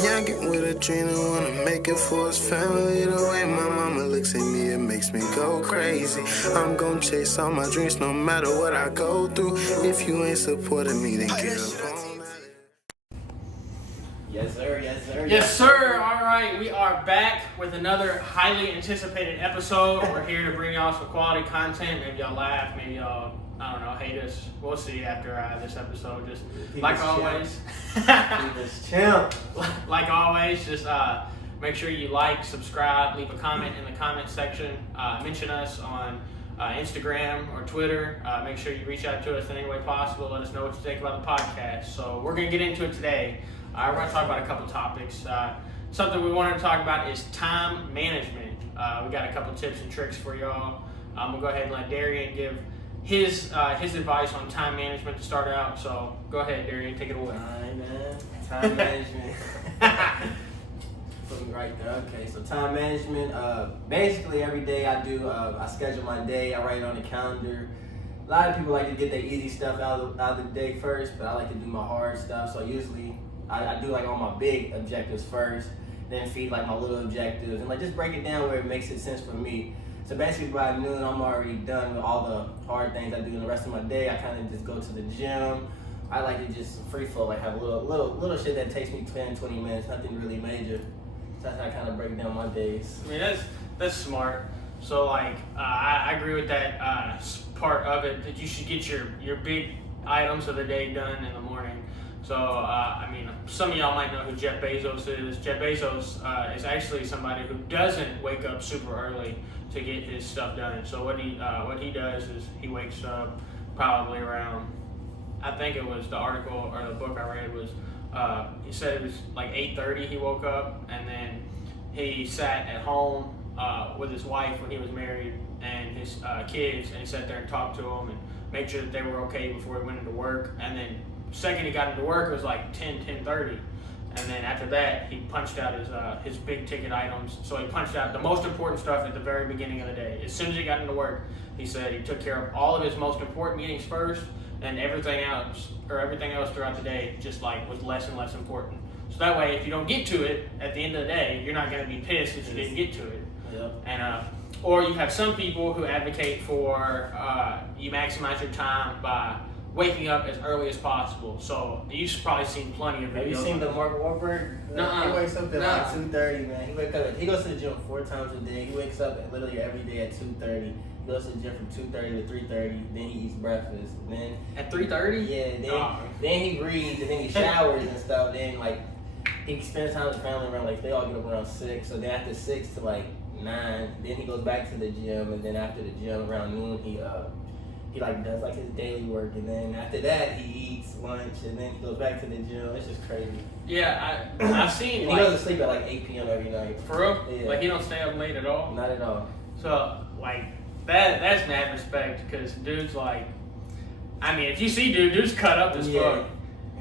youngin' with a dream and wanna make it for his family. The way my mama looks at me, it makes me go crazy. I'm gon' chase all my dreams no matter what I go through. If you ain't supporting me, then get up on that. Yes, sir. Yes, sir. Yes, sir. All right, we are back with another highly anticipated episode. We're here to bring y'all some quality content. Maybe y'all laugh, maybe y'all, I don't know, hate us. We'll see after this episode. Just like always. Like always, just make sure you like, subscribe, leave a comment in the comment section. Mention us on Instagram or Twitter. Make sure you reach out to us in any way possible. Let us know what you think about the podcast. So we're going to get into it today. We're going to talk about a couple topics. Something we wanted to talk about is time management. We got a couple tips and tricks for y'all. We'll go ahead and let Darian give his advice on time management to start out. So go ahead, Darian, take it away. Time management. Put me right there. Okay, so time management. Basically, every day I schedule my day. I write it on the calendar. A lot of people like to get their easy stuff out of the day first, but I like to do my hard stuff. So usually I do like all my big objectives first, then feed like my little objectives, and like just break it down where it makes it sense for me. So basically by noon, I'm already done with all the hard things I do in the rest of my day. I kind of just go to the gym. I like to just free flow, like have a little shit that takes me 10, 20 minutes, nothing really major. So that's how I kind of break down my days. I mean, that's smart. So like, I agree with that part of it, that you should get your big items of the day done in the morning. So, I mean, some of y'all might know who Jeff Bezos is. Jeff Bezos is actually somebody who doesn't wake up super early to get his stuff done. So what he does is he wakes up probably around, I think it was the article or the book I read was, he said it was like 8:30 he woke up, and then he sat at home with his wife when he was married and his kids, and he sat there and talked to them and made sure that they were okay before he went into work. And then second he got into work, it was like 10:30, and then after that he punched out his big ticket items. So he punched out the most important stuff at the very beginning of the day. As soon as he got into work, he said he took care of all of his most important meetings first, and everything else throughout the day just like was less and less important. So that way, if you don't get to it at the end of the day, you're not going to be pissed if you didn't get to it. Yep. And or you have some people who advocate for you maximize your time by waking up as early as possible. So you've probably seen plenty of videos. Have you seen the Mark Wahlberg? Nuh-uh. He wakes up at like 2:30, man. He goes to the gym 4 times a day. He wakes up literally every day at 2:30. He goes to the gym from 2:30 to 3:30. Then he eats breakfast. Then at 3:30? Yeah. Then he reads, and then he showers and stuff. Then like he spends time with his family around like they all get up around 6. So then after 6 to like 9, then he goes back to the gym, and then after the gym around noon he like does like his daily work, and then after that he eats lunch, and then he goes back to the gym. It's just crazy. Yeah, I've seen. He like, goes to sleep at like 8 p.m. every night. For real? Yeah. Like he don't stay up late at all? Not at all. So like that's mad respect, because dude's like, I mean, if you see dude's cut up as fuck.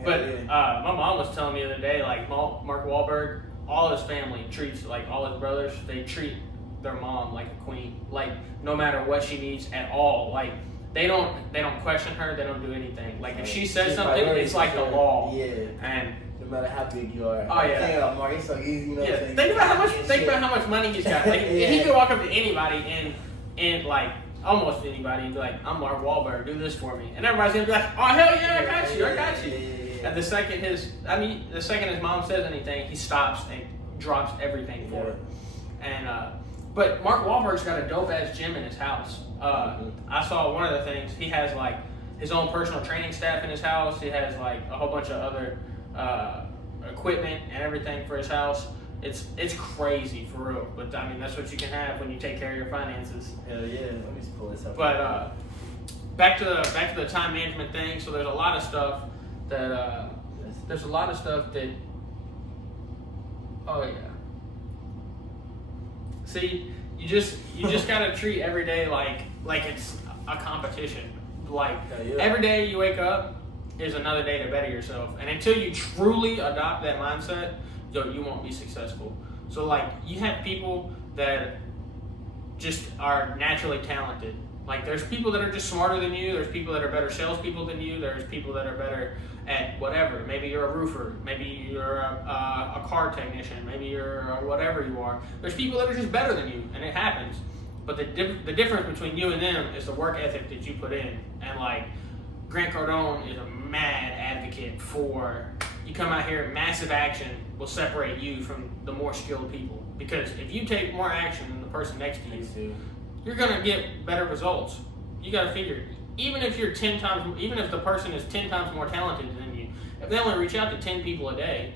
But my mom was telling me the other day, like Mark Wahlberg, all his family treats, like all his brothers, they treat their mom like a queen. Like no matter what she needs at all. Like they don't question her, they don't do anything. Like if she says something, it's like the law. Yeah. And no matter how big you are. Oh yeah. Think about Mark, he's so easy, you know. Yeah. Think about how much money he's got. Like he could walk up to anybody and like almost anybody and be like, I'm Mark Wahlberg, do this for me. And everybody's gonna be like, oh hell yeah, I got you. And the second his mom says anything, he stops and drops everything for her. And but Mark Wahlberg's got a dope ass gym in his house. I saw one of the things, he has like his own personal training staff in his house. He has like a whole bunch of other equipment and everything for his house. It's crazy for real. But I mean, that's what you can have when you take care of your finances. Hell yeah. Let me just pull this up. But back to the time management thing. So there's a lot of stuff that oh yeah. See, you just gotta treat every day like it's a competition. Like every day you wake up is another day to better yourself. And until you truly adopt that mindset, you won't be successful. So like you have people that just are naturally talented. Like there's people that are just smarter than you. There's people that are better salespeople than you. There's people that are better at whatever. Maybe you're a roofer, maybe you're a car technician, maybe you're whatever you are. There's people that are just better than you, and it happens. But the difference between you and them is the work ethic that you put in. And like Grant Cardone is a mad advocate for, you come out here, massive action will separate you from the more skilled people. Because if you take more action than the person next to you, you're gonna get better results. You gotta figure, even if the person is 10 times more talented than you, if they only reach out to 10 people a day,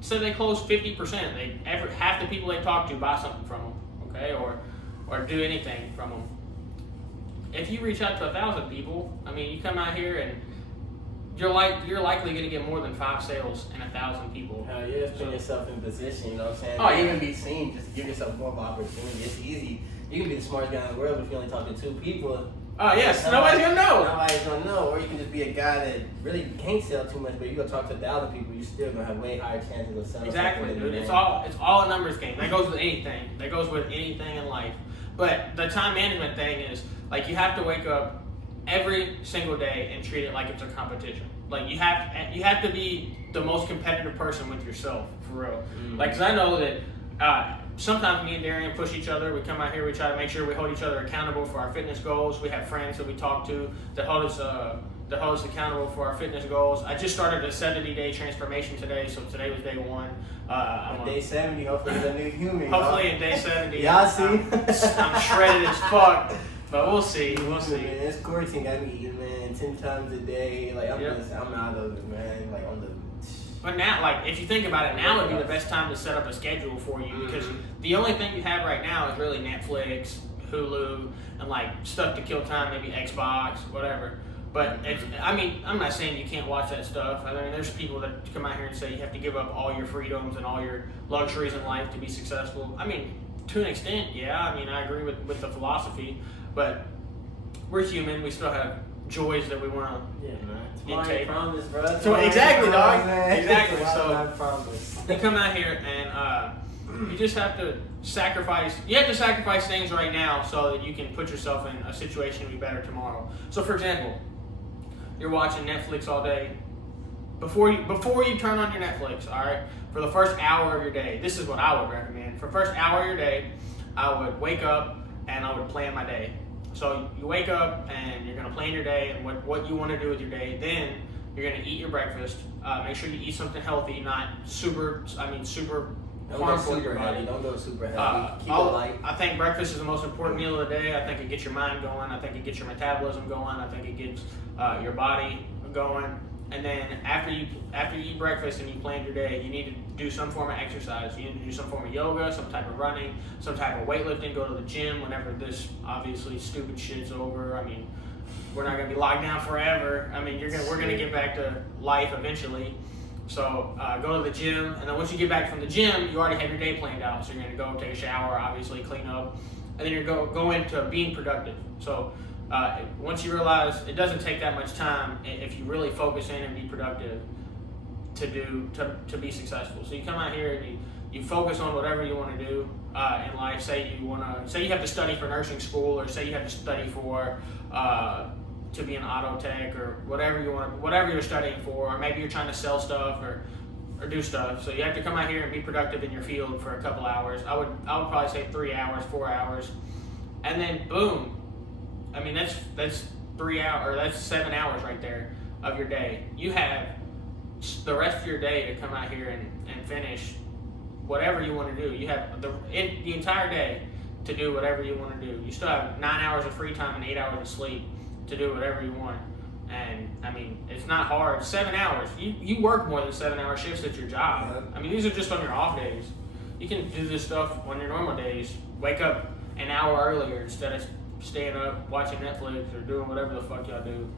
so they close 50%, half the people they talk to buy something from them, okay, or do anything from them. If you reach out to 1,000 people, I mean, you come out here and you're likely going to get more than 5 sales and 1,000 people. Hell yeah, put yourself in position, you know what I'm saying? Oh, yeah. Even be seen, just give yourself more of an opportunity. It's easy. You can be the smartest guy in the world, but if you only talk to 2 people. Oh, yes, nobody's going to know. Nobody's going to know. Or you can just be a guy that really can't sell too much, but you go talk to 1,000 people, you're still going to have way higher chances of selling. Exactly, dude. It's all a numbers game. That goes with anything. That goes with anything in life. But the time management thing is, like, you have to wake up every single day and treat it like it's a competition. Like, you have to be the most competitive person with yourself, for real. Mm-hmm. Like, because I know that sometimes me and Darian push each other. We come out here, we try to make sure we hold each other accountable for our fitness goals. We have friends that we talk to that hold us accountable for our fitness goals. I just started a 70-day transformation today, so today was day 1. On day 70, hopefully it's a new human. Hopefully in day 70. Y'all see? I'm shredded as fuck, but we'll see. We'll see. Man, this quarantine got me eating, man, 10 times a day. Like, I'm out of it, man. Like, on the... But now, like, if you think about it, now would be the best time to set up a schedule for you, because the only thing you have right now is really Netflix, Hulu, and like stuff to kill time, maybe Xbox, whatever. But I'm not saying you can't watch that stuff. I mean, there's people that come out here and say you have to give up all your freedoms and all your luxuries in life to be successful. I mean, to an extent, yeah. I mean, I agree with the philosophy, but we're human. We still have joys that we want to intake. Promise, bro. So exactly, dog. Man. Exactly. So I promise. You come out here and you just have to sacrifice. You have to sacrifice things right now so that you can put yourself in a situation to be better tomorrow. So, for example, you're watching Netflix all day. Before you turn on your Netflix, all right, for the first hour of your day, this is what I would recommend. For the first hour of your day, I would wake up and I would plan my day. So you wake up and you're gonna plan your day and what you want to do with your day. Then you're gonna eat your breakfast. Make sure you eat something healthy, not super harmful to your body. Don't go super healthy. Keep it light. I think breakfast is the most important meal of the day. I think it gets your mind going. I think it gets your metabolism going. I think it gets your body going. And then after you eat breakfast and you plan your day, you need to do some form of exercise. You need to do some form of yoga, some type of running, some type of weightlifting. Go to the gym whenever this obviously stupid shit's over. I mean, we're not gonna be locked down forever. I mean, we're gonna get back to life eventually. So go to the gym, and then once you get back from the gym, you already have your day planned out. So you're gonna go take a shower, obviously clean up, and then you're go into being productive. So once you realize it doesn't take that much time if you really focus in and be productive to be successful. So you come out here and you focus on whatever you want to do in life. Say you have to study for nursing school, or say you have to study for to be an auto tech, or whatever you're studying for, or maybe you're trying to sell stuff or do stuff. So you have to come out here and be productive in your field for a couple hours. I would probably say 3 hours, 4 hours, and then boom. I mean, that's 3 hours, or that's 7 hours right there of your day. You have the rest of your day to come out here and finish whatever you want to do. You have the entire day to do whatever you want to do. You still have 9 hours of free time and 8 hours of sleep to do whatever you want. And I mean, it's not hard. 7 hours. You work more than 7 hour shifts at your job. I mean, these are just on your off days. You can do this stuff on your normal days. Wake up an hour earlier instead of staying up watching Netflix or doing whatever the fuck y'all do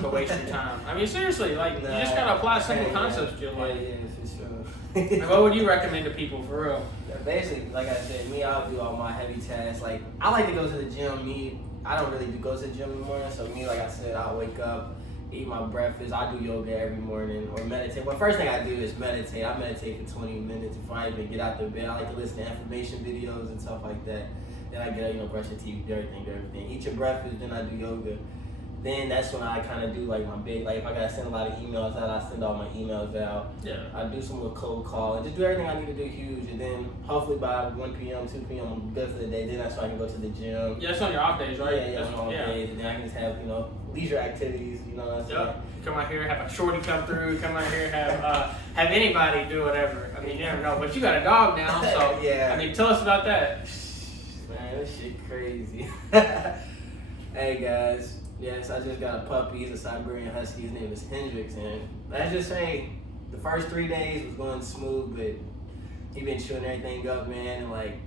to waste your time. I mean, seriously, like, you just gotta apply simple concepts to your life. Yeah, for sure. What would you recommend to people, for real? Basically, like I said, I'll do all my heavy tasks. Like, I like to go to the gym. I don't really go to the gym in the morning, so like I said, I'll wake up, eat my breakfast. I do yoga every morning or meditate. Well, first thing I do is meditate. I meditate for 20 minutes before I even get out the bed. I like to listen to information videos and stuff like that. Then I get up, brush your teeth, do everything. Eat your breakfast, then I do yoga. then that's when I kind of do like my big, like if I gotta send a lot of emails out, I send all my emails out. Yeah. I do some little cold call and just do everything I need to do huge. And then hopefully by 1 p.m., 2 p.m., I'm good for the day. Then that's when I can go to the gym. Yeah, it's on your off days, right? Yeah, on off days. And then I can just have, leisure activities, you know what I'm saying? Yep. Come out here, have a shorty come through, come out here, have anybody do whatever. I mean, you never know. But you got a dog now, so yeah. I mean, tell us about that. Man, this shit crazy. Hey guys. Yes, I just got a puppy. He's a Siberian Husky. His name is Hendrix. And let's just say the first 3 days was going smooth, but he been chewing everything up, man. And like,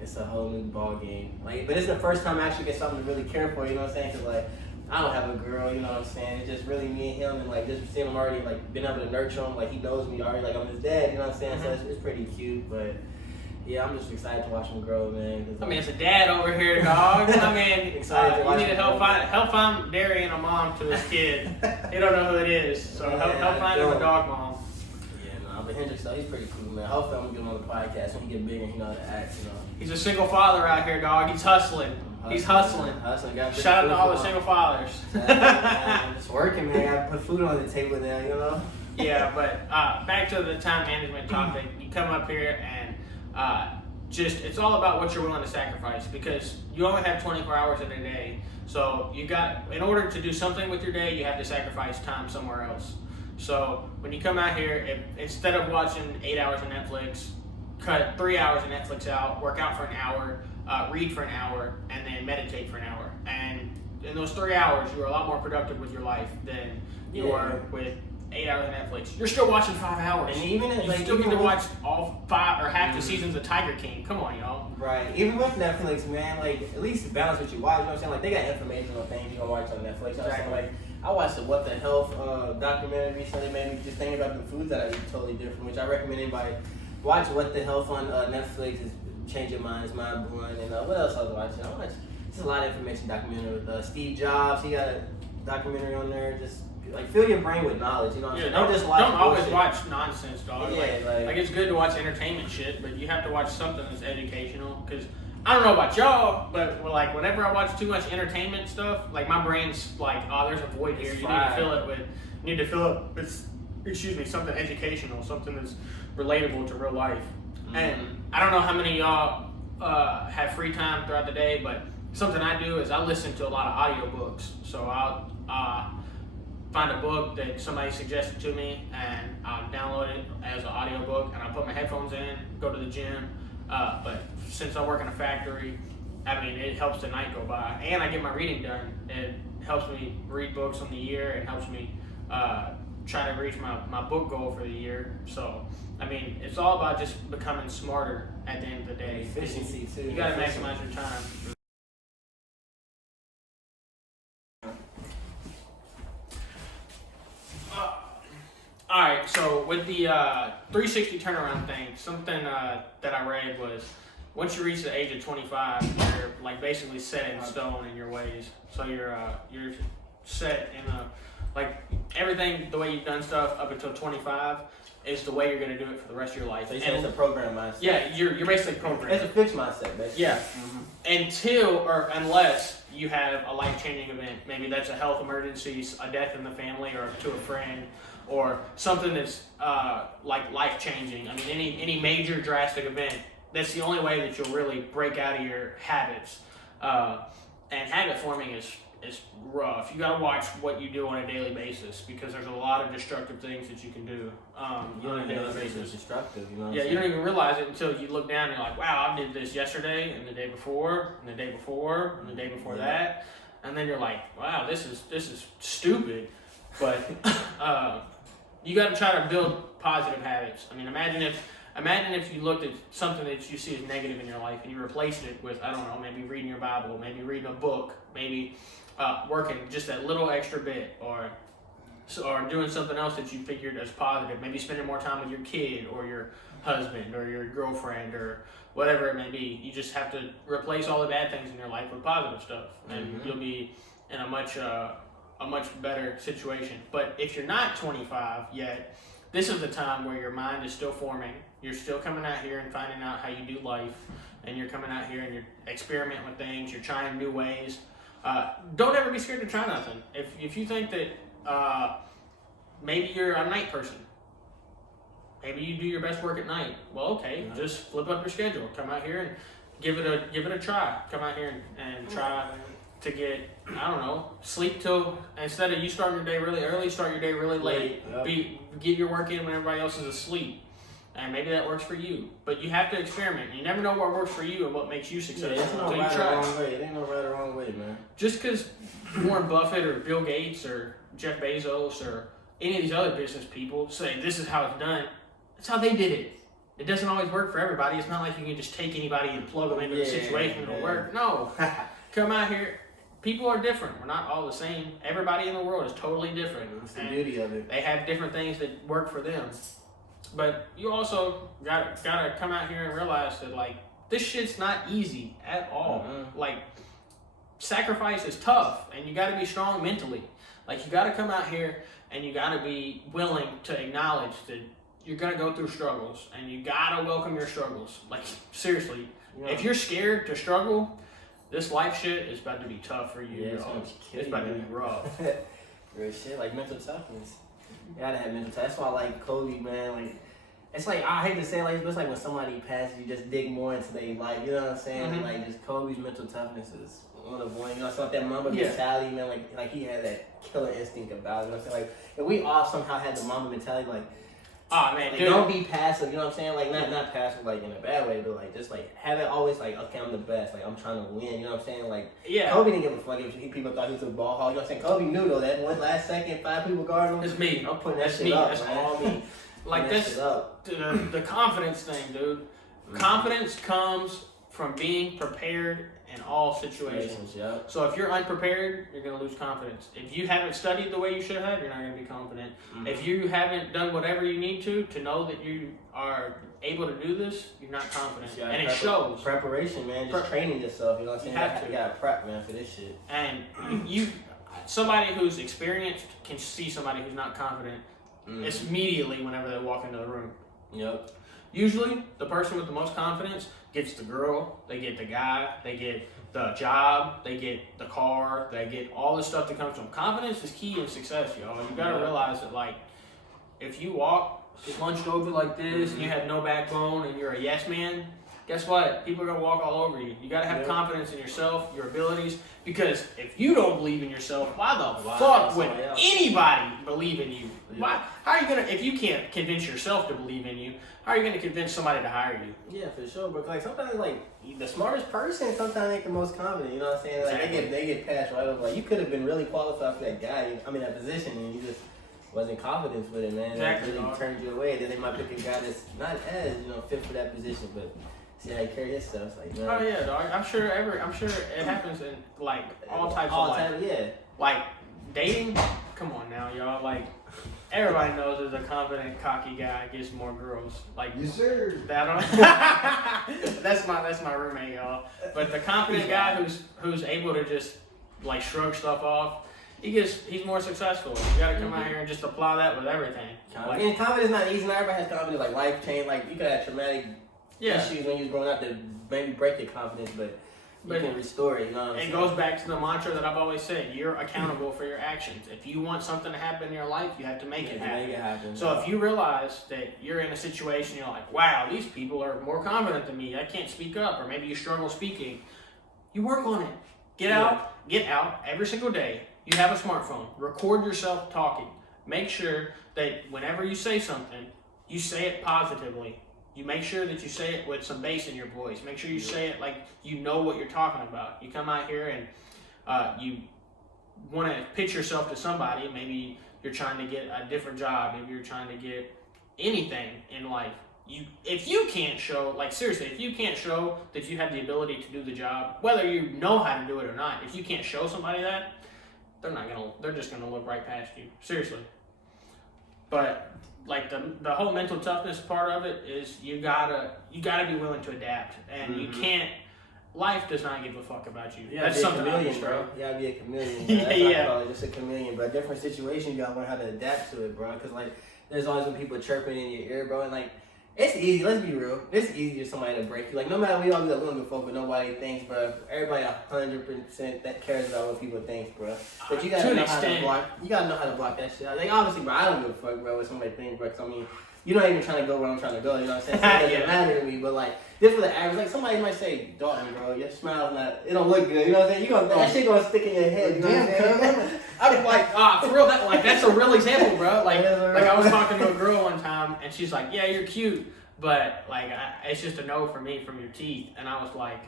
it's a whole new ball game. Like, but it's the first time I actually get something to really care for. You know what I'm saying? Cause like, I don't have a girl. You know what I'm saying? It's just really me and him, and like just seeing him already, like being able to nurture him. Like he knows me already. Like I'm his dad. You know what I'm saying? Mm-hmm. So it's pretty cute, but. Yeah, I'm just excited to watch him grow, man. I mean, it's a dad over here, dog. I mean, Excited to you watch need to him help find Darian a mom to his kid. He don't know who it is, so help find him a dog mom. Yeah, no, but Hendrix, though, he's pretty cool, man. Hopefully, I'm gonna get him on the podcast when he get bigger and he know how to act, He's a single father out here, dog. He's hustling. He's hustling. Shout out to all the single fathers. I'm just working, man. I gotta put food on the table now, Yeah, but back to the time management topic. You come up here and it's all about what you're willing to sacrifice, because you only have 24 hours in a day. So in order to do something with your day, you have to sacrifice time somewhere else. So when you come out here, instead of watching 8 hours of Netflix, cut 3 hours of Netflix out, work out for an hour, read for an hour, and then meditate for an hour. And in those 3 hours, you are a lot more productive with your life than you are with 8 hours of Netflix. You're still watching 5 hours. And even you still get to watch all 5 or half the seasons of Tiger King. Come on, y'all. Right. Even with Netflix, man, like at least balance what you watch. You know what I'm saying? Like they got informational things you can watch on Netflix. You know what I'm saying? Like I watched the What the Health documentary recently. Made me just think about the foods that I eat totally different. Which I recommend anybody watch What the Health on Netflix. It's change your mind. It's mind blowing. And what else I was watching? I watched just a lot of information documentary with Steve Jobs. He got a documentary on there. Just like fill your brain with knowledge, you know what I'm saying? Don't always watch nonsense, dog. Yeah, like it's good to watch entertainment shit, but you have to watch something that's educational. Because I don't know about y'all, but like whenever I watch too much entertainment stuff, like my brain's like, oh, there's a void here. You need to fill it with something educational, something that's relatable to real life. Mm-hmm. And I don't know how many of y'all have free time throughout the day, but something I do is I listen to a lot of audiobooks. So I'll find a book that somebody suggested to me, and I'll download it as an audiobook, and I'll put my headphones in, go to the gym. But since I work in a factory, I mean, it helps the night go by, and I get my reading done. It helps me read books on the year, and helps me try to reach my book goal for the year. So, I mean, it's all about just becoming smarter at the end of the day. Efficiency, too. You gotta maximize your time. All right, so with the 360 turnaround thing, something that I read was once you reach the age of 25, you're like basically set in stone in your ways. So you're set in like everything, the way you've done stuff up until 25 is the way you're going to do it for the rest of your life. So you said it's a program mindset. Yeah, you're basically programmed. It's a fixed mindset, basically. Yeah. Mm-hmm. Unless you have a life-changing event. Maybe that's a health emergency, a death in the family, or to a friend, or something that's like life-changing. I mean, any major drastic event. That's the only way that you'll really break out of your habits. And habit forming is rough. You got to watch what you do on a daily basis, because there's a lot of destructive things that you can do on a daily basis. Destructive, you know. Yeah, you don't even realize it until you look down and you're like, wow, I did this yesterday, and the day before, and the day before, and the day before that, and then you're like, wow, this is stupid. But you got to try to build positive habits. I mean, imagine if you looked at something that you see as negative in your life and you replaced it with, I don't know, maybe reading your Bible, maybe reading a book, maybe working just that little extra bit, or doing something else that you figured as positive, maybe spending more time with your kid or your husband or your girlfriend or whatever it may be. You just have to replace all the bad things in your life with positive stuff, and you'll be in a much better situation. But if you're not 25 yet, this is the time where your mind is still forming. You're still coming out here and finding out how you do life, and you're coming out here and you're experimenting with things. You're trying new ways. Don't ever be scared to try nothing. If you think that maybe you're a night person, maybe you do your best work at night. Well, okay, just flip up your schedule. Come out here and give it a try. Come out here and try to get, I don't know, sleep till, instead of you starting your day really early, start your day really late. Get your work in when everybody else is asleep. And maybe that works for you. But you have to experiment. You never know what works for you and what makes you successful until you try. It ain't no right or wrong way, man. Just because Warren Buffett or Bill Gates or Jeff Bezos or any of these other business people say this is how it's done, that's how they did it. It doesn't always work for everybody. It's not like you can just take anybody and plug them into the situation and it'll work. No. Come out here. People are different. We're not all the same. Everybody in the world is totally different. That's the beauty of it. They have different things that work for them. But you also gotta come out here and realize that, like, this shit's not easy at all. Mm-hmm. Like, sacrifice is tough, and you gotta be strong mentally. Like, you gotta come out here and you gotta be willing to acknowledge that you're gonna go through struggles, and you gotta welcome your struggles. Like, seriously, if you're scared to struggle, this life shit is about to be tough for you. It's about to be rough. Real shit, like mental toughness. You gotta have mental toughness. That's why I like Kobe, man. Like, it's like, I hate to say it like, but it's like when somebody passes, you just dig more into their life. You know what I'm saying? Mm-hmm. Like, just Kobe's mental toughness is one of one. You know, it's like that Mamba mentality, man. Like he had that killer instinct about it. You know what I'm saying? Like, if we all somehow had the Mamba mentality, like, oh man, like, don't be passive, you know what I'm saying? Like, not passive, like, in a bad way, but, like, just, like, have it always, like, okay, I'm the best. Like, I'm trying to win, you know what I'm saying? Like, Kobe didn't give a fuck if people thought he was a ball hog. You know what I'm saying? Kobe knew, though, that one last second, 5 people guarding him. It's me. I'm putting that shit up, That's man. all me. Like, that's the confidence thing, dude. Mm-hmm. Confidence comes from being prepared in all situations. So if you're unprepared, you're going to lose confidence. If you haven't studied the way you should have, you're not going to be confident. Mm-hmm. If you haven't done whatever you need to know that you are able to do this, you're not confident. And it shows. Preparation, man. Just training yourself, you know what I'm saying? You got to prep, man, for this shit. And somebody who's experienced can see somebody who's not confident immediately whenever they walk into the room. Yep. Usually, the person with the most confidence gets the girl, they get the guy, they get the job, they get the car, they get all the stuff that comes from. Confidence is key in success, y'all. You gotta realize that, like, if you walk slunched over like this and you have no backbone and you're a yes man, guess what? People are gonna walk all over you. You gotta have confidence in yourself, your abilities, because if you don't believe in yourself, why the fuck would anybody believe in you? Why? How are you gonna, if you can't convince yourself to believe in you, how are you gonna convince somebody to hire you? Yeah, for sure. But like sometimes, like the smartest person sometimes ain't the most confident. You know what I'm saying? Like they get passed right over. Like you could have been really qualified for that guy. I mean that position, and you just wasn't confident with it, man. Exactly. Really turned you away. Then they might pick a guy that's not as fit for that position, but. See how he carry his stuff, like man. Oh yeah, dog. I'm sure it happens in like all types of life. Like dating. Come on now, y'all. Like everybody knows there's a confident, cocky guy gets more girls. Like yes, sir. That's my roommate, y'all. But the confident guy who's able to just like shrug stuff off, he's more successful. You gotta come out here and just apply that with everything. And confidence is not easy. Not everybody has confidence. Like life change. Like you could have traumatic. Issues when you was growing up that maybe break your confidence, but you can restore it. You know what I'm saying? It goes back to the mantra that I've always said: you're accountable for your actions. If you want something to happen in your life, you have to make it happen. So if you realize that you're in a situation, you're like, "Wow, these people are more confident than me. I can't speak up," or maybe you struggle speaking. You work on it. Get out every single day. You have a smartphone. Record yourself talking. Make sure that whenever you say something, you say it positively. You make sure that you say it with some bass in your voice. Make sure you say it like you know what you're talking about. You come out here and you want to pitch yourself to somebody. Maybe you're trying to get a different job. Maybe you're trying to get anything in life. If you can't show, like seriously, if you can't show that you have the ability to do the job, whether you know how to do it or not, if you can't show somebody that, they're just gonna look right past you. Seriously. But like the whole mental toughness part of it is you gotta be willing to adapt, and you can't. Life does not give a fuck about you. That's something chameleon, bro. You gotta be a chameleon. Bro. That's just a chameleon, bro. Different situations, you gotta learn how to adapt to it, bro. Because like there's always when people chirping in your ear, bro, and like It's easy. Let's be real. It's easy for somebody to break you. Like no matter we all do that, we don't give a fuck what nobody thinks, bro. Everybody 100% that cares about what people think, bro. But you gotta know how to block. You gotta know how to block that shit out. Like obviously, bro, I don't give a fuck, bro, what somebody thinks, bro. 'Cause I mean, you're not even trying to go where I'm trying to go. You know what I'm saying? So it doesn't matter to me. But like, just for the average, like somebody might say, Dalton, bro, your smile's not. It don't look good. You know what I'm saying? You gonna that shit gonna stick in your head. You know what I'm saying? I'm like, for real, that's a real example, bro. Like I was talking to a girl one time, and she's like, yeah, you're cute, but like, it's just a no for me from your teeth. And I was like,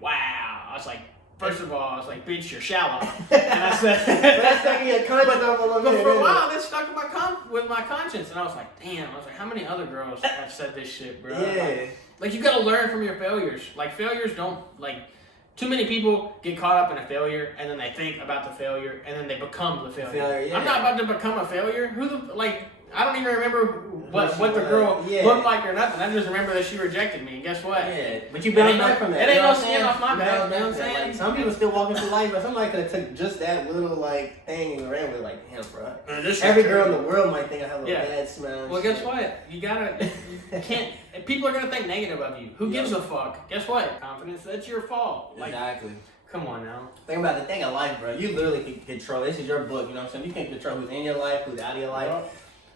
wow. I was like, first of all, I was like, bitch, you're shallow. And I said, that's stuck in your conscience a little bit. But for a while, that stuck in with my conscience, and I was like, damn. I was like, how many other girls have said this shit, bro? Yeah. Like you gotta learn from your failures. Like failures don't like. Too many people get caught up in a failure, and then they think about the failure, and then they become the failure. Yeah. I'm not about to become a failure. I don't even remember what the girl looked like or nothing. I just remember that she rejected me, and guess what? Yeah, but you bounced back from that. It ain't no skin off my back. You know what I'm saying? Like, some people still walking through life, but somebody could have took just that little like thing and ran with it. Like, damn, bro. Every girl in the world might think I have a bad smile. Well, guess what? You can't. People are gonna think negative of you. Who gives a fuck? Guess what? Confidence. That's your fault. Like, exactly. Come on now. Think about the thing of life, bro. You literally can control. This is your book. You know what I'm saying? You can control who's in your life, who's out of your life. Yep.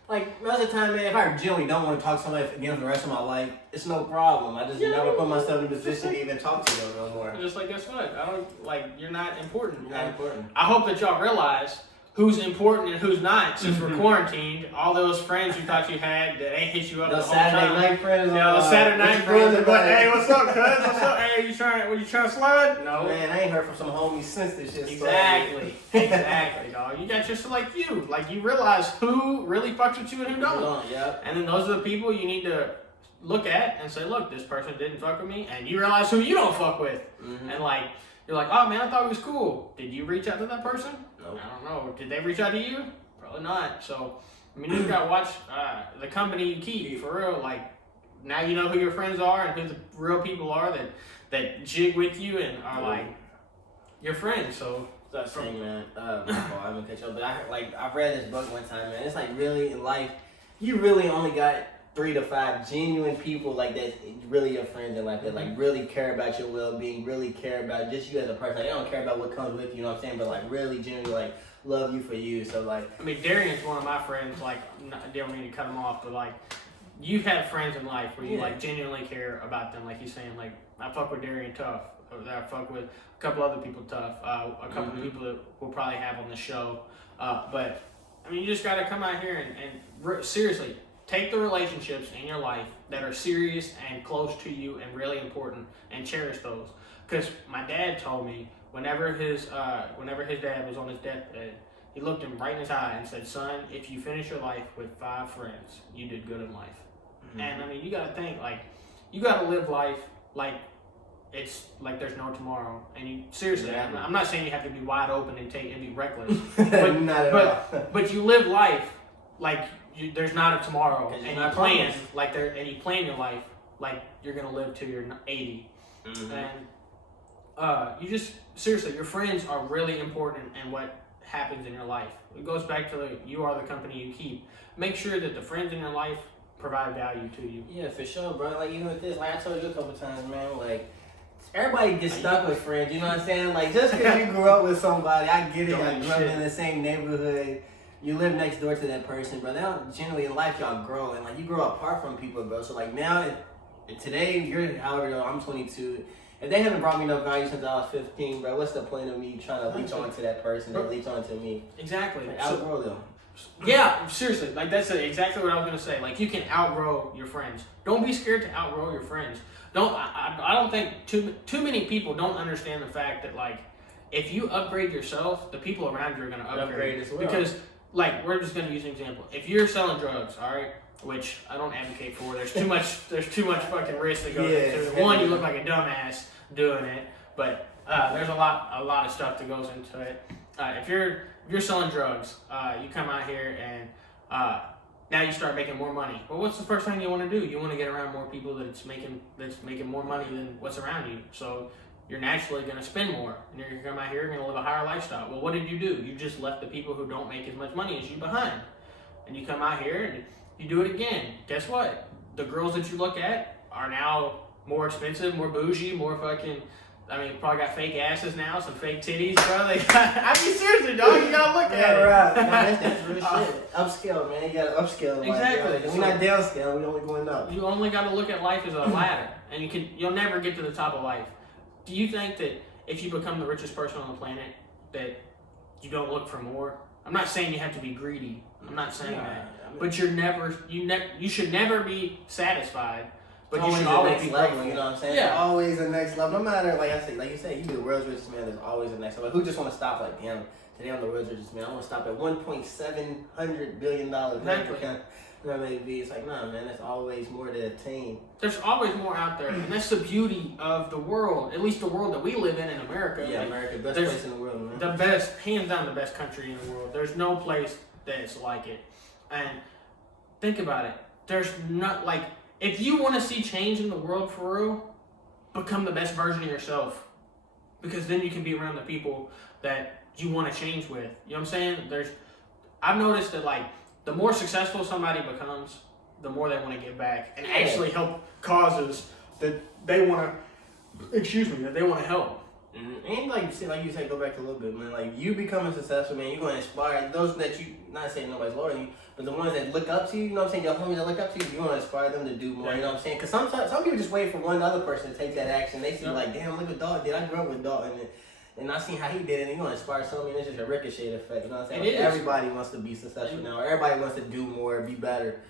Like, most of the time, man, if I genuinely don't want to talk to somebody again for the rest of my life, it's no problem. I just never put myself in a position to even talk to them no more. Just like, guess what? You're not important. You're not important. I hope that y'all realize who's important and who's not since we're quarantined. All those friends you thought you had that ain't hit you up the whole time. Saturday night friends. Yeah, the Saturday night friends. But, hey, what's up, cuz? What's up? Hey, you trying to slide? No. Man, I ain't heard from some homies since this shit started. Exactly, dog. You got just like you. Like, you realize who really fucks with you and who don't. Yep. And then those are the people you need to look at and say, look, this person didn't fuck with me. And you realize who you don't fuck with. Mm-hmm. And like, you're like, oh man, I thought it was cool. Did you reach out to that person? Nope. I don't know. Did they reach out to you? Probably not. So, I mean, you just gotta watch the company you keep, for real. Like, now you know who your friends are and who the real people are that jig with you and are like your friends. So, that's saying, man. I'm gonna catch up, but I read this book one time, man. It's like really in life, you really only got 3 to 5 genuine people like that, really your friends in life that like really care about your well-being, really care about just you as a person. Like, they don't care about what comes with you, you know what I'm saying? But like really genuinely like love you for you. So like, I mean, Darian's one of my friends. Like, I don't mean to cut him off, but like, you have friends in life where you like genuinely care about them. Like he's saying, like I fuck with Darian tough. I fuck with a couple other people tough. A couple of people that we'll probably have on the show. But I mean, you just gotta come out here and seriously. Take the relationships in your life that are serious and close to you and really important and cherish those. Because my dad told me whenever his dad was on his deathbed, he looked him right in his eye and said, son, if you finish your life with 5 friends, you did good in life. Mm-hmm. And I mean, you got to think, like, you got to live life like it's like there's no tomorrow. And you seriously, I'm not saying you have to be wide open and be reckless. But you live life like there's not a tomorrow, and you plan you plan your life like you're gonna live till you're 80, and you just seriously, your friends are really important in what happens in your life. It goes back to you are the company you keep. Make sure that the friends in your life provide value to you. Yeah, for sure, bro. Like even with this, like I told you a couple times, man. Like everybody gets stuck with friends. You know what I'm saying? Like just because you grew up with somebody, I get it. Like grew up in the same neighborhood. You live next door to that person, bro. They don't generally in life y'all grow and like you grow apart from people, bro. So like now, today you're however old, I'm 22. If they haven't brought me no value since I was 15, bro, what's the point of me trying to leech onto that person and leech onto me? Exactly. Like, outgrow them. Yeah, seriously. Like that's exactly what I was gonna say. Like you can outgrow your friends. Don't be scared to outgrow your friends. I don't think too many people don't understand the fact that like if you upgrade yourself, the people around you are gonna upgrade as well. Because like, we're just gonna use an example. If you're selling drugs, all right, which I don't advocate for. There's too much fucking risk that goes into it. One, you look like a dumbass doing it, but there's a lot of stuff that goes into it. If you're selling drugs, you come out here and now you start making more money. Well, what's the first thing you want to do? You want to get around more people that's making more money than what's around you. So you're naturally going to spend more, and you're going to come out here and going to live a higher lifestyle. Well, what did you do? You just left the people who don't make as much money as you behind. And you come out here and you do it again. Guess what? the girls that you look at are now more expensive, more bougie, more fucking. I mean, probably got fake asses now, some fake titties, bro. They got, I mean, seriously, dog, you gotta look at it. Right. Nah, that's real shit. Upscale, man. You gotta upscale. Exactly. Like, we're not downscale. We're only going up. You only gotta look at life as a ladder, and you'll never get to the top of life. Do you think that if you become the richest person on the planet, that you don't look for more? I'm not saying you have to be greedy. I'm not saying that. I mean, but you should never be satisfied. But you should always be level, you know what I'm saying? Yeah. Always the next level. No matter, like you said, you be the world's richest man, there's always the next level. Who just want to stop like, damn, today I'm the world's richest man. I want to stop at $1.7 billion. Exactly. Whatever it be. It's like, nah, man, there's always more to attain. There's always more out there. And that's the beauty of the world, at least the world that we live in America. Yeah, like, America, best place in the world, man. The best, hands down the best country in the world. There's no place that's like it. And think about it. There's not, like, if you want to see change in the world for real, become the best version of yourself. Because then you can be around the people that you want to change with. You know what I'm saying? I've noticed that, like, the more successful somebody becomes, the more they want to give back and actually help causes that they want to help. Mm-hmm. And like you said, go back a little bit, man. Like, you becoming successful, man, you're going to inspire those that you, not saying nobody's lower than you, but the ones that look up to you, you know what I'm saying, your homies that look up to you, you want to inspire them to do more, you know what I'm saying? Because sometimes, some people just wait for one other person to take that action. They see, like, damn, look what Dalton did. I grew up with Dalton, and I seen how he did it, and you want to inspire somebody, and it's just a ricochet effect, you know what I'm saying? Like, everybody wants to be successful now, or everybody wants to do more, be better.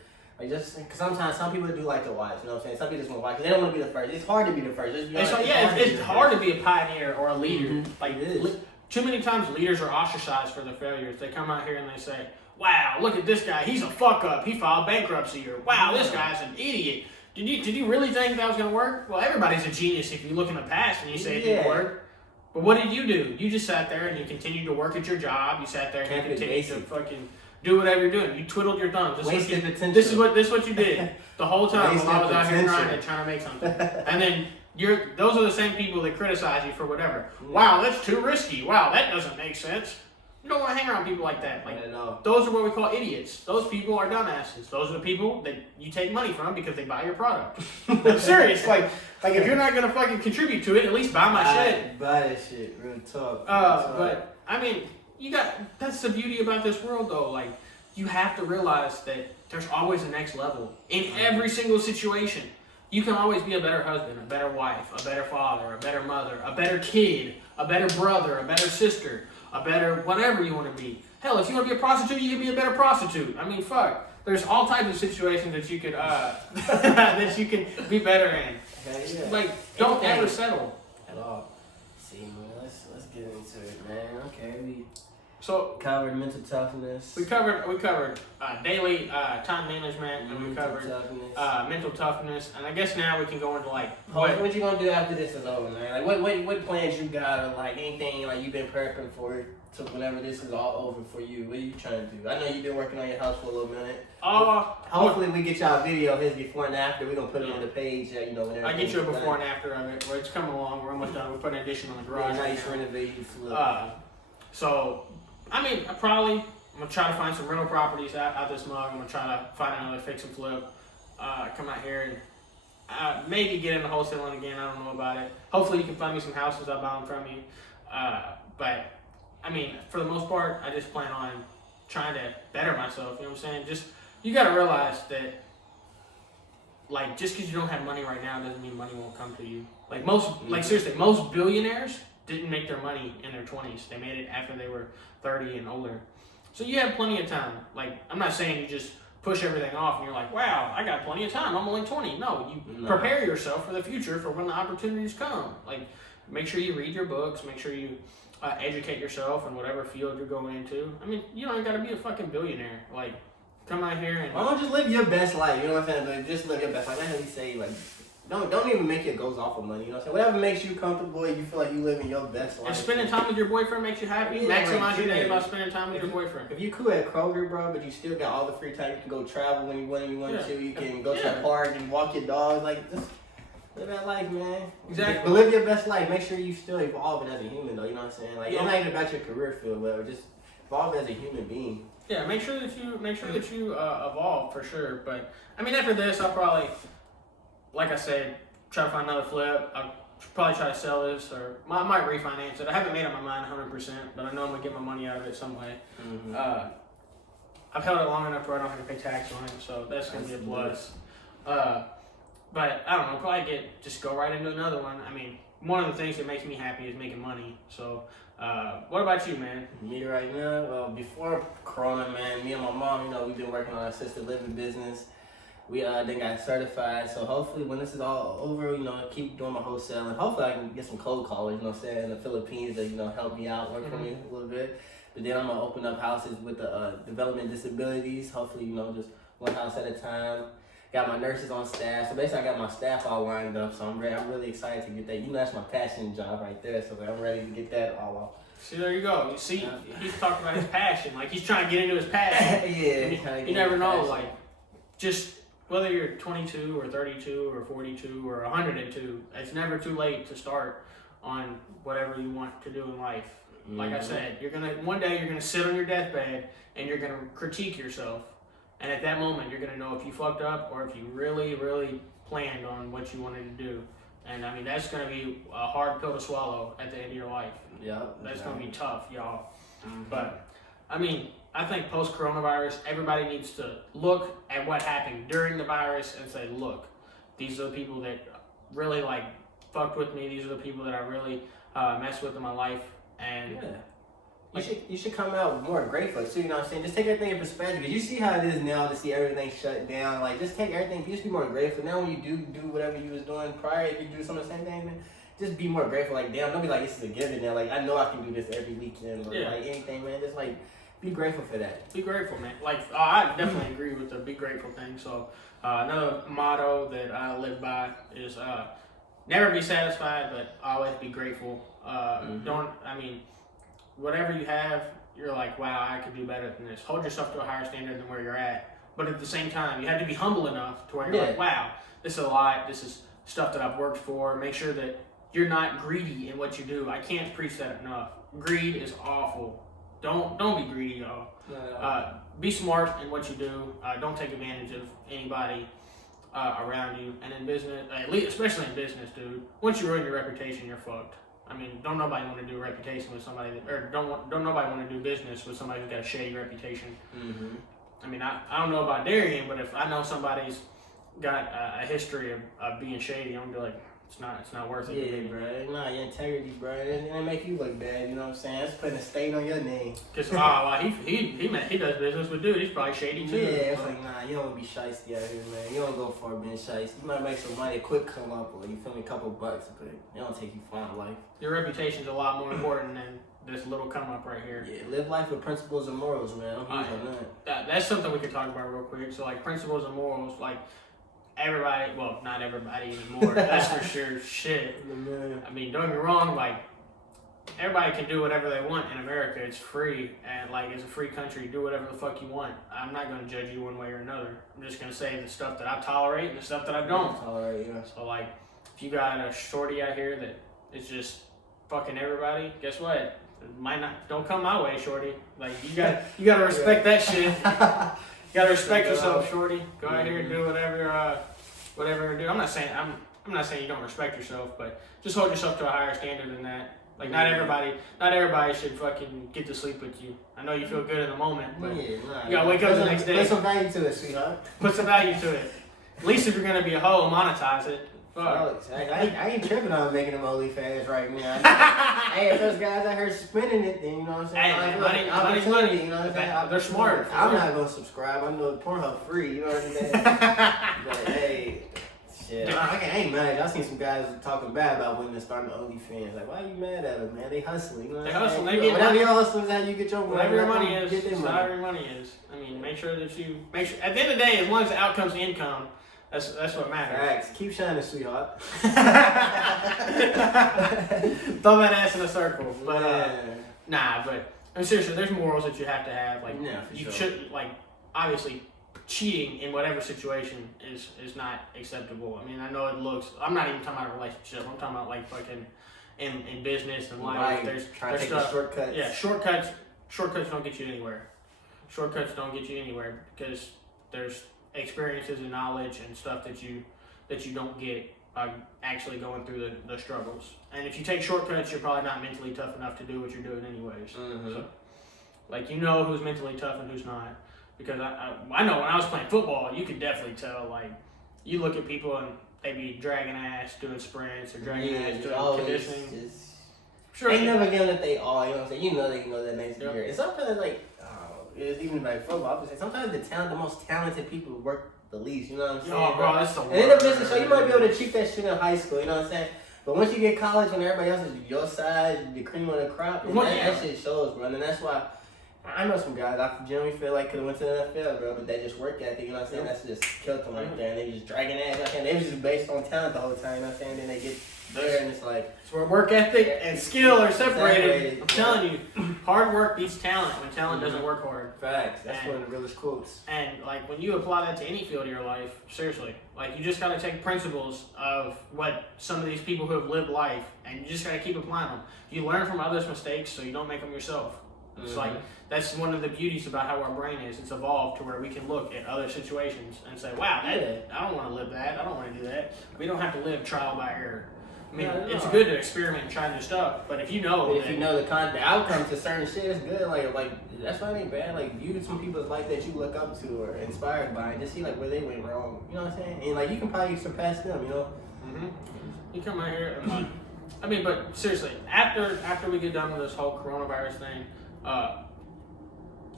Like, just because sometimes some people do like to watch, you know what I'm saying? Some people just want to watch because they don't want to be the first. It's hard to be the first. It's hard to be a pioneer or a leader. Mm-hmm. Like, too many times leaders are ostracized for their failures. They come out here and they say, wow, look at this guy. He's a fuck up. He filed bankruptcy. Or, wow, this guy's an idiot. Did you really think that was going to work? Well, everybody's a genius if you look in the past and you say it didn't work. But what did you do? You just sat there and you continued to work at your job. You sat there and you continued to fucking do whatever you're doing. You twiddled your thumbs. This is what you did the whole time while I was out here grinding, trying to make something. And then those are the same people that criticize you for whatever. Wow, that's too risky. Wow, that doesn't make sense. You don't want to hang around people like that. Like, those are what we call idiots. Those people are dumbasses. Those are the people that you take money from because they buy your product. I'm serious. Like if you're not gonna fucking contribute to it, at least buy my shit. Buy that shit. Real talk. But I mean, that's the beauty about this world, though. Like, you have to realize that there's always a next level in every single situation. You can always be a better husband, a better wife, a better father, a better mother, a better kid, a better brother, a better sister, a better whatever you want to be. Hell, if you want to be a prostitute, you can be a better prostitute. I mean, fuck. There's all types of situations that you could that you can be better in. Yeah. Like, don't ever settle at all. See, man, let's get into it, man. Okay, we covered mental toughness. We covered daily time management, and we covered mental toughness. And I guess now we can go into like what you gonna do after this is over, man? Like what plans you got, or like anything like you've been prepping for to whenever this is all over for you? What are you trying to do? I know you've been working on your house for a little minute. Hopefully we get y'all a video of his before and after. We're gonna put it on the page, whenever. I get you a before and after of it. Where it's coming along. We're almost done. We're putting an addition on the garage. Yeah, nice renovated. So, I mean, I'm gonna try to find some rental properties out this mug. I'm gonna try to find another fix and flip. Come out here and maybe get into wholesaling again. I don't know about it. Hopefully you can find me some houses. I'll buy them from you. But I mean, for the most part, I just plan on trying to better myself. You know what I'm saying? You gotta realize that, like, just because you don't have money right now doesn't mean money won't come to you. Like seriously, most billionaires didn't make their money in their 20s. They made it after they were 30 and older. So you have plenty of time. Like, I'm not saying you just push everything off and you're like, wow, I got plenty of time. I'm only 20. No, you prepare yourself for the future for when the opportunities come. Like, make sure you read your books. Make sure you educate yourself in whatever field you're going into. I mean, you don't got to be a fucking billionaire. Like, come out here and... Why don't just live your best life? You know what I'm saying? But just live your best life. That's how we say, like... Don't even make your goals off of money, you know what I'm saying? Whatever makes you comfortable, you feel like you living your best life. And spending time with your boyfriend makes you happy. Yeah, maximize your day about spending time with your boyfriend. If you cool at Kroger, bro, but you still got all the free time, you can go travel when you want to. You can go to the park and walk your dog. Like, just live that life, man. Exactly. But live your best life. Make sure you still evolving as a human, though. You know what I'm saying? Like, it's not even about your career field, whatever. Just evolve as a human being. Yeah, make sure that you evolve for sure. But I mean, after this, I'll probably, like I said, try to find another flip. I'll probably try to sell this, or I might refinance it. I haven't made up my mind 100%, but I know I'm gonna get my money out of it some way. I've held it long enough where I don't have to pay tax on it, so that's gonna be a plus. But I don't know, probably just go right into another one. I mean, one of the things that makes me happy is making money. So, what about you, man? Me right now, well, before Corona, man, me and my mom, we've been working on our assisted living business. We then got certified, so hopefully when this is all over, keep doing my wholesaling. Hopefully I can get some cold callers, in the Philippines that, help me out, work for me a little bit. But then I'm going to open up houses with the development disabilities, hopefully, just one house at a time. Got my nurses on staff, so basically I got my staff all lined up, so I'm really excited to get that. That's my passion job right there, so I'm ready to get that all off. See, there you go. You see, he's talking about his passion, like he's trying to get into his passion. Yeah. You never know, like, just whether you're 22 or 32 or 42 or 102, it's never too late to start on whatever you want to do in life. Like I said, one day you're gonna sit on your deathbed and you're gonna critique yourself. And at that moment, you're going to know if you fucked up or if you really, really planned on what you wanted to do. And, I mean, that's going to be a hard pill to swallow at the end of your life. Yeah. That's going to be tough, y'all. But, I mean, I think post-coronavirus, everybody needs to look at what happened during the virus and say, look, these are the people that really, fucked with me. These are the people that I really messed with in my life. And... yeah. You should come out more grateful too, Just take everything in perspective. Because you see how it is now to see everything shut down. Just take everything, just be more grateful. Now when you do whatever you was doing prior, if you do some of the same thing, man, just be more grateful. Damn, don't be like, this is a given now. I know I can do this every weekend or anything, man. Just be grateful for that. Be grateful, man. I definitely agree with the be grateful thing. So another motto that I live by is never be satisfied, but always be grateful. Whatever you have, you're like, wow, I could do better than this. Hold yourself to a higher standard than where you're at. But at the same time, you have to be humble enough to where you're like, wow, this is a lot. This is stuff that I've worked for. Make sure that you're not greedy in what you do. I can't preach that enough. Greed is awful. Don't be greedy, y'all. Be smart in what you do. Don't take advantage of anybody around you. And in business, especially in business, dude, once you ruin your reputation, you're fucked. I mean, don't nobody want to do a reputation with somebody don't nobody want to do business with somebody who's got a shady reputation. I mean, I don't know about Darian, but if I know somebody's got a history of being shady, I'm gonna be like, it's not worth it. Yeah, bro. Nah, your integrity, bro. It make you look bad. You know what I'm saying? It's putting a stain on your name. Cause he does business with dude. He's probably shady too. Yeah, it's nah, you don't want to be shiesty out here, man. You don't go far being shiesty. You might make some money, quick come up, or you feel me, a couple bucks, but it don't take you far in life. Your reputation's a lot more important than this little come up right here. Yeah, live life with principles and morals, man. That's something we can talk about real quick. So principles and morals, everybody, well, not everybody anymore, that's for sure. Shit. I mean, don't get me wrong, everybody can do whatever they want in America. It's free, and it's a free country. Do whatever the fuck you want. I'm not going to judge you one way or another. I'm just going to say the stuff that I tolerate and the stuff that I don't tolerate. Yeah. So if you got a shorty out here that is just fucking everybody, guess what? It might not. Don't come my way, shorty. You got to respect that shit. You gotta respect yourself, shorty. Go out here and do whatever you do. I'm not saying you don't respect yourself, but just hold yourself to a higher standard than that. Not everybody should fucking get to sleep with you. I know you feel good in the moment, but you gotta wake up the next day. Put some value to it, sweetheart. Put some value to it. At least if you're gonna be a hoe, monetize it. Fuck. I ain't tripping on making them OnlyFans right now. Hey, if those guys out here spending it, then you know what I'm saying? Hey, money's money. You know what I'm saying? They're smart. I'm not gonna subscribe. I know Pornhub free. You know what I'm saying? But hey, shit. I ain't mad. I seen some guys talking bad about women starting OnlyFans. Why are you mad at them, man? They hustling. You know they hustle. They get whatever your hustle is, how you get your money. Whatever your money is. Whatever your money is. I mean, make sure. At the end of the day, as long as the outcome's income. That's what matters. Facts. Keep shining, sweetheart. Throw that ass in a circle. But but seriously, there's morals that you have to have. You should obviously cheating in whatever situation is not acceptable. I mean, I know it looks. I'm not even talking about a relationship. I'm talking about fucking in business and life. Right. There's trying to take a shortcut. Yeah, shortcuts don't get you anywhere. shortcuts don't get you anywhere because there's experiences and knowledge and stuff that you don't get by actually going through the struggles. And if you take shortcuts, you're probably not mentally tough enough to do what you're doing anyways. So, like, you know who's mentally tough and who's not. Because I know when I was playing football, you could definitely tell, like, you look at people and they be dragging ass doing sprints or dragging ass doing conditioning. Sure. They never give it they all, you know what I'm saying? You know that makes it weird. And sometimes, like, it's even like football, I would say sometimes the most talented people work the least, you know what I'm saying? Oh, bro, that's the worst. And in the business, so you might be able to cheat that shit in high school, you know what I'm saying? But once you get college, when everybody else is your size, the cream of the crop, and that shit shows, bro. And that's why I know some guys I genuinely feel like could have went to the NFL, bro, but they just work ethic, you know what I'm saying? That's just killed them right there, and they just dragging ass, you know what I'm saying? They was just based on talent the whole time, you know what I'm saying? Then they get there, and it's like... It's where work ethic and skill are separated. I'm telling you, hard work beats talent when talent doesn't work hard. Facts. That's one of the realest quotes. And, like, when you apply that to any field of your life, seriously, like, you just got to take principles of what some of these people who have lived life, and you just got to keep applying them. You learn from others' mistakes so you don't make them yourself. It's like, that's one of the beauties about how our brain is. It's evolved to where we can look at other situations and say, wow, I don't want to live that. I don't want to do that. We don't have to live trial by error. I mean, it's good to experiment and try new stuff, but if you know... If you know the outcome to certain shit, it's good. Like that's why it ain't bad. Like, view some people's life that you look up to or inspired by and just see, like, where they went wrong. You know what I'm saying? And, like, you can probably surpass them, you know? You come out here and, like... I mean, but seriously, after we get done with this whole coronavirus thing,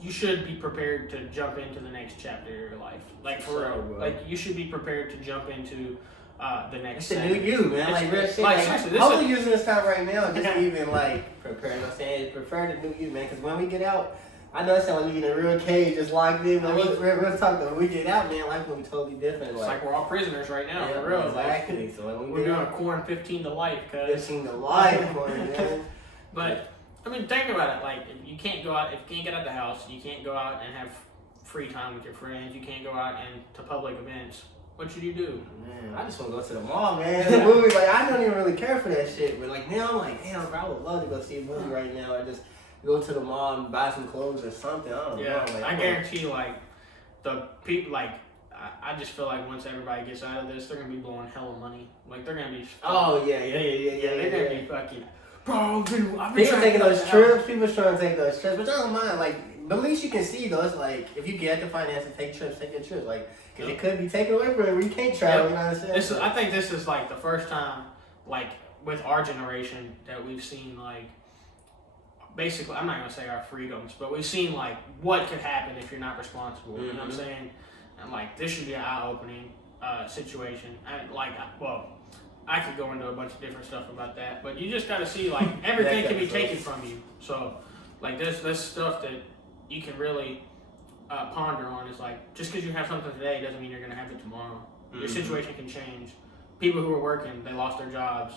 you should be prepared to jump into the next chapter of your life. Like, for real. Bro. Like, you should be prepared to jump into the next. It's a new you, man. Like, real shit. Like, hopefully using this time right now, just even, like, prepare. You know what I'm saying? Prepare the new you, man. Because when we get out, I know it sounds like we in a real cage, just locked in. But real talk, though. When we get out, man, life will be totally different. It's like we're all prisoners right now, for real. Exactly. So when we're doing a corn 15 to life, cuz. 15 to life, man. But, I mean, think about it. Like, if you can't go out, if you can't get out the house, you can't go out and have free time with your friends, you can't go out and to public events. What should you do? Man, I just want to go to the mall, man. The movie, like, I don't even really care for that shit. But, like, now I'm like, damn, bro, I would love to go see a movie right now or just go to the mall and buy some clothes or something. I don't know. Like, I guarantee you, like, the people, like, I just feel like once everybody gets out of this, they're going to be blowing hella money. Like, they're going to be... They're going to be fucking... Bro, dude, I've been taking those trips. People's trying to take those trips, but I don't mind. Like, but at least you can see though. It's like if you get the finances, take your trips. Like, because it could be taken away from you where you can't travel. You know what I'm saying? I think this is like the first time, like with our generation, that we've seen like basically. I'm not gonna say our freedoms, but we've seen like what could happen if you're not responsible. You know what I'm saying? And like this should be an eye-opening situation. I could go into a bunch of different stuff about that, but you just got to see, like, everything can be taken from you. So, like, there's stuff that you can really ponder on. Is like, just because you have something today doesn't mean you're going to have it tomorrow. Your situation can change. People who were working, they lost their jobs.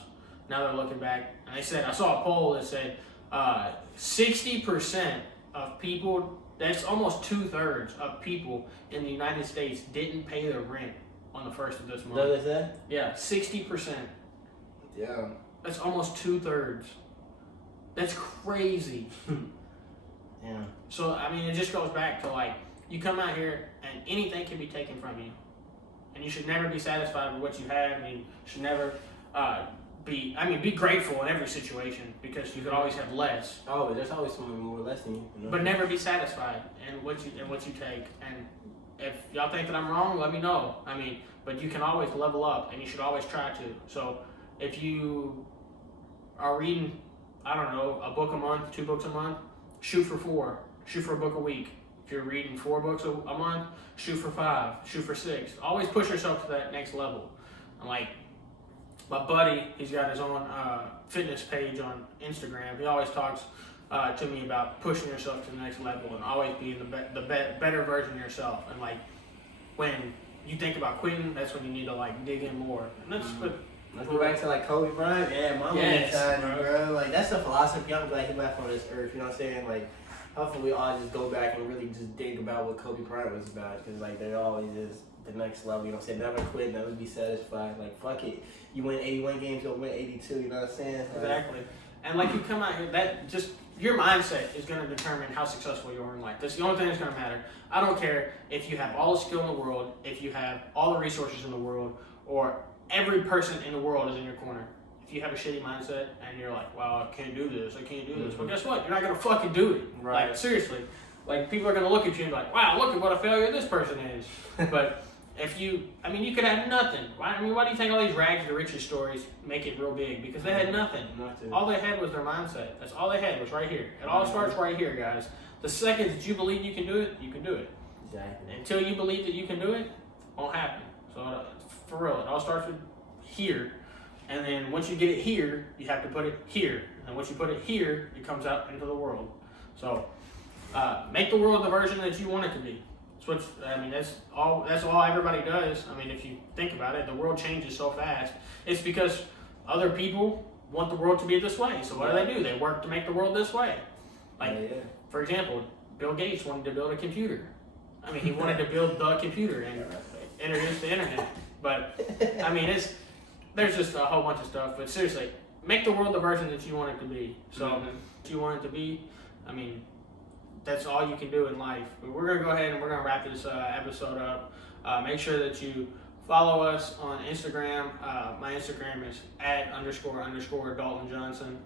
Now they're looking back. And they said, I saw a poll that said 60% of people, that's almost 2/3 of people in the United States didn't pay their rent on the 1st of this month. What is that? Yeah, 60%. Yeah. That's almost 2/3. That's crazy. Yeah. So, I mean, it just goes back to, like, you come out here and anything can be taken from you. And you should never be satisfied with what you have. I mean, you should never be grateful in every situation because you could always have less. Oh, there's always someone more or less than you. Know? But never be satisfied in what you take. And if y'all think that I'm wrong, let me know. I mean, but you can always level up, and you should always try to. So if you are reading, I don't know, a book a month, 2 books a month, shoot for 4. Shoot for a book a week. If you're reading 4 books a month, shoot for 5. Shoot for 6. Always push yourself to that next level. And like my buddy, he's got his own fitness page on Instagram. He always talks to me about pushing yourself to the next level and always being the better version of yourself. And like when you think about quitting, that's when you need to like dig in more. And that's what. Let's go back to like Kobe Bryant. Yeah, mama time, bro. Like that's the philosophy. I'm glad he left on this earth. You know what I'm saying? Like, hopefully we all just go back and really just dig about what Kobe Bryant was about. Because like there always is the next level. You know what I'm saying? Never quit, never be satisfied. Like fuck it. You win 81 games, you'll win 82. You know what I'm saying? Exactly. And like you come out here, that just your mindset is going to determine how successful you are in life. That's the only thing that's going to matter. I don't care if you have all the skill in the world, if you have all the resources in the world, or every person in the world is in your corner. If you have a shitty mindset and you're like, wow, I can't do this, well, guess what? You're not going to fucking do it. Right. Like, seriously. Like, people are going to look at you and be like, wow, look at what a failure this person is. But if you could have nothing. Why do you think all these rags to riches stories make it real big? Because they had nothing. All they had was their mindset. That's all they had was right here. It all starts right here, guys. The second that you believe you can do it, you can do it. Exactly. Until you believe that you can do it, won't happen. So for real, it all starts with here. And then once you get it here, you have to put it here. And once you put it here, it comes out into the world. So make the world the version that you want it to be. That's all everybody does. I mean, if you think about it, the world changes so fast. It's because other people want the world to be this way. So what do? They work to make the world this way. Like, for example, Bill Gates wanted to build a computer. I mean, he wanted to build the computer and introduce the internet. But, I mean, there's just a whole bunch of stuff. But seriously, make the world the version that you want it to be. So, if you want it to be, I mean, that's all you can do in life. But we're going to go ahead and we're going to wrap this episode up. Make sure that you follow us on Instagram. My Instagram is @__ Dalton Johnson.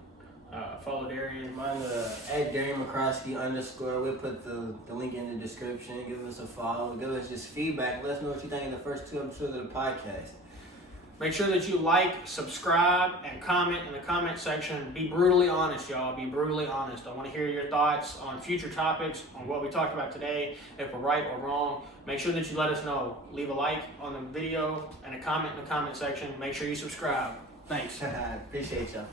Follow Darian. Mine @Mr.McCroskey_. We'll put the link in the description. Give us a follow. Give us just feedback. Let us know what you think in the first 2 episodes of the podcast. Make sure that you like, subscribe, and comment in the comment section. Be brutally honest, y'all. Be brutally honest. I want to hear your thoughts on future topics, on what we talked about today, if we're right or wrong. Make sure that you let us know. Leave a like on the video and a comment in the comment section. Make sure you subscribe. Thanks. Appreciate y'all.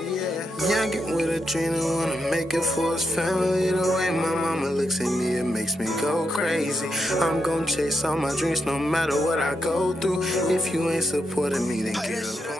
Yeah, youngin' with a dream and wanna make it for his family. The way my mama looks at me, it makes me go crazy. I'm gon' chase all my dreams no matter what I go through. If you ain't supporting me, then get up on